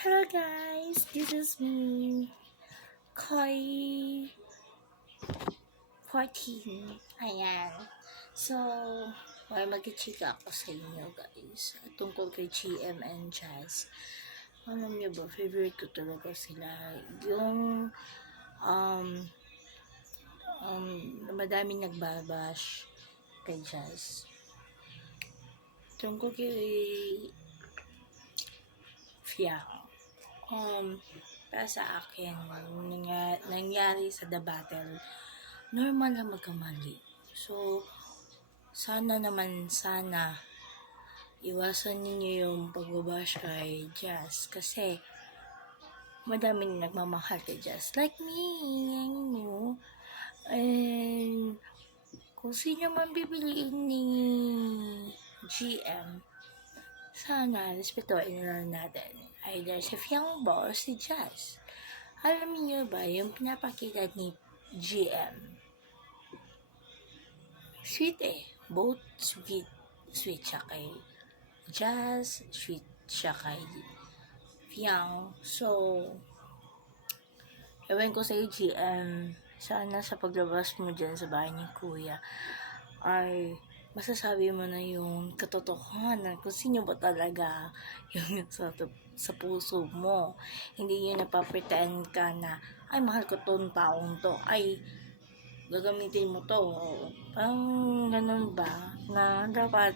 Hello guys, this is me, Koi 14. Ayan. So, mag-chika ako sa inyo guys. Tungkol kay GM and Jazz. Alam niyo ba, favorite ko talaga sila. Yung, um, madaming nagbabash kay Jazz. Tungkol kay Fiang. Para sa akin, nangyari sa The Battle, normal na magkamali. So, sana iwasan ninyo yung pagbabash kay Jazz. Kasi, madaming nagmamahal kay Jazz. Like me, mo. And, kung sino man bibiliin ni GM, sana respetuhin na natin. Either si Fiang ba or si Jazz. Alam niyo ba yung pinapakita ni GM? Sweet Both sweet. Sweet siya kay Jazz, sweet siya kay Fiang. So, ewan ko sa GM, sana sa paglabas mo dyan sa bahay ni Kuya, ay masasabi mo na yung katotohanan kung sino ba talaga yung sa puso mo. Hindi yung napapretend ka na, ay mahal ko tong taong to, ay gagamitin mo to. Parang ganun ba, na dapat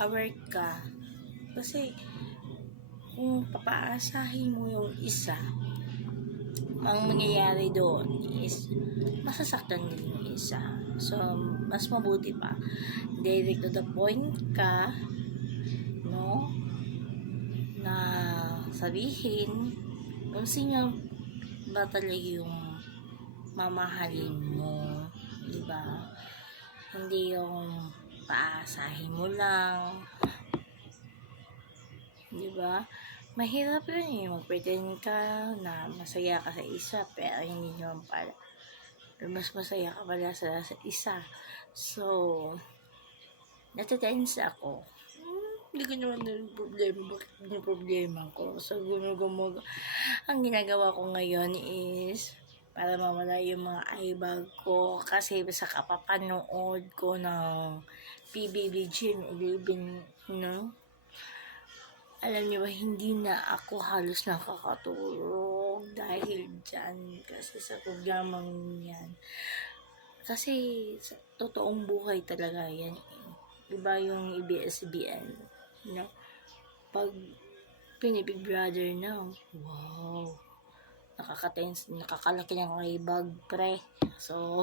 aware ka. Kasi kung papaasahin mo yung isa, ang mangyayari doon is masasaktan din yung isa. So, mas mabuti pa, direct to the point ka, no, na sabihin kung sino ba talaga yung mamahalin mo, diba? Hindi yung paasahin mo lang, diba? Mahirap yun mag-pretend ka na masaya ka sa isa pero hindi naman pala, mas masaya ka pala sa isa. So, natitense ako. Hindi ko naman yung problema. Bakit yung problema ko? So, ang ginagawa ko ngayon is para mawala yung mga eyebag ko kasi sa kapapanood ko ng PBB Gen 11, no? Alam niyo ba, hindi na ako halos nakakatulog dahil dyan. Kasi sa programang yan. Kasi sa totoong buhay talaga yan. Diba yung ABS-CBN? No? Pag pinibig brother na, wow, nakakalaki ng ibag, pre. So,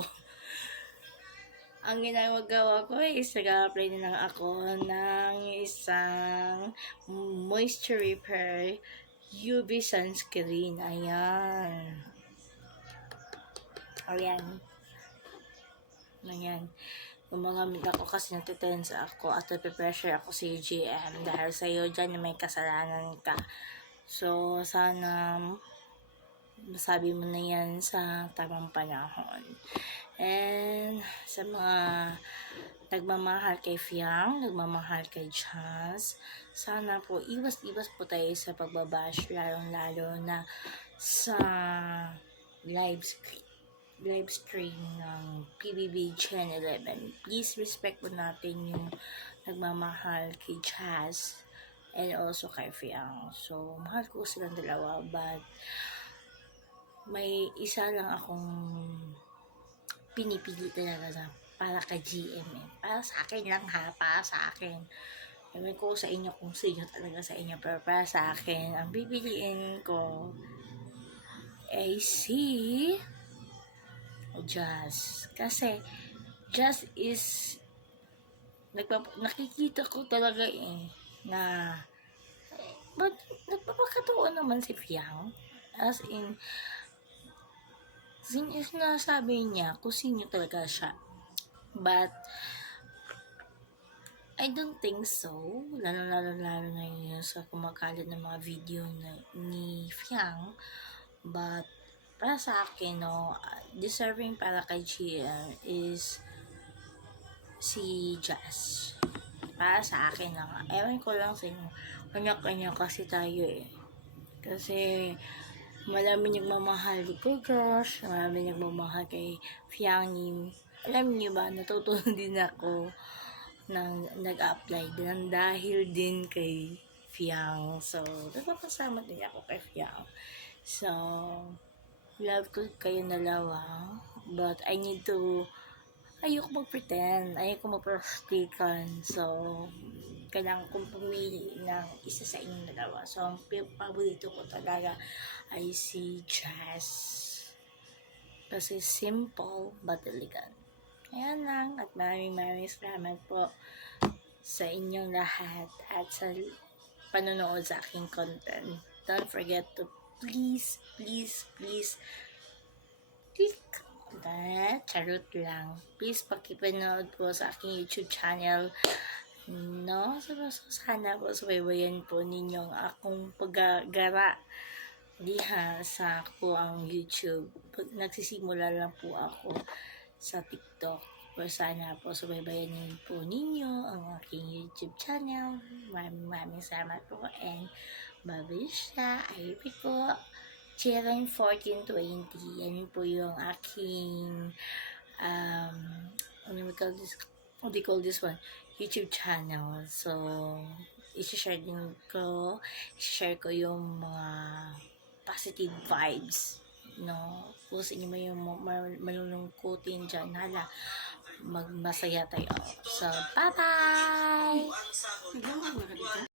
ang ginagawa ko is nag-apply na lang ako ng isang moisture repair UV sunscreen. Ayan. Gumagamit ako kasi natitense ako at nape-pressure ako sa GM dahil sa'yo dyan na may kasalanan ka. So, sana masabi mo na yan sa tamang panahon. And sa mga nagmamahal kay Fiang, nagmamahal kay Jazz, sana po iwas-iwas po tayo sa pagbabash, lalong-lalo na sa live stream ng PBB Gen 11. Please respect po natin yung nagmamahal kay Jazz and also kay Fiang. So, mahal ko silang dalawa, but may isa lang akong pinipili talaga na para kay GM Para sa akin lang para sa akin. Ewan ko sa inyo kung sino talaga sa inyo, pero para sa akin, ang pipiliin ko ay si Jazz. Kasi, Jazz is nakikita ko talaga na but nagpapakatuon naman si Fiang. As in, sinasabi niya kung sino talaga siya. But, I don't think so. Lalo na yun sa kumakalat ng mga video ni Fiang. But, para sa akin, no, deserving para kay GM is si Jazz. Para sa akin lang. Ewan ko lang sa inyo Kanya-kanya kasi tayo eh. Kasi marami nagmamahal ko Crush, marami nagmamahal kay Fiangin. Alam niyo ba, natutunan din ako nag-apply din dahil din kay Fiang. So, napapasama din ako kay Fiang. So, love ko kayo dalawa. But I need to, ayoko mag-pretend. Ayoko mag-plastikan. So, kailangan kong pumili ng isa sa inyong dalawa. So, ang paborito ko talaga ay si Jazz. Kasi simple but elegant. Ayan lang. At maraming salamat po sa inyong lahat at sa panonood sa aking content. Don't forget to please click that. Charot lang. Please pakipanood po sa aking YouTube channel. No, so sana po subaybayan po ninyong akong paggagara diha sa po ang YouTube. Nagsisimula lang po ako sa TikTok. Pero sana po subaybayan niyo po ninyo ang aking YouTube channel. Maraming salamat po and babisya. Ay po. Jaren 1420. Yan po yung aking what do you call this one? YouTube channel. So, i-share ko yung mga positive vibes. No? Kung sa inyo may yung malulungkutin dyan, hala, magmasaya tayo. So, bye-bye! Naglaman na ka dito?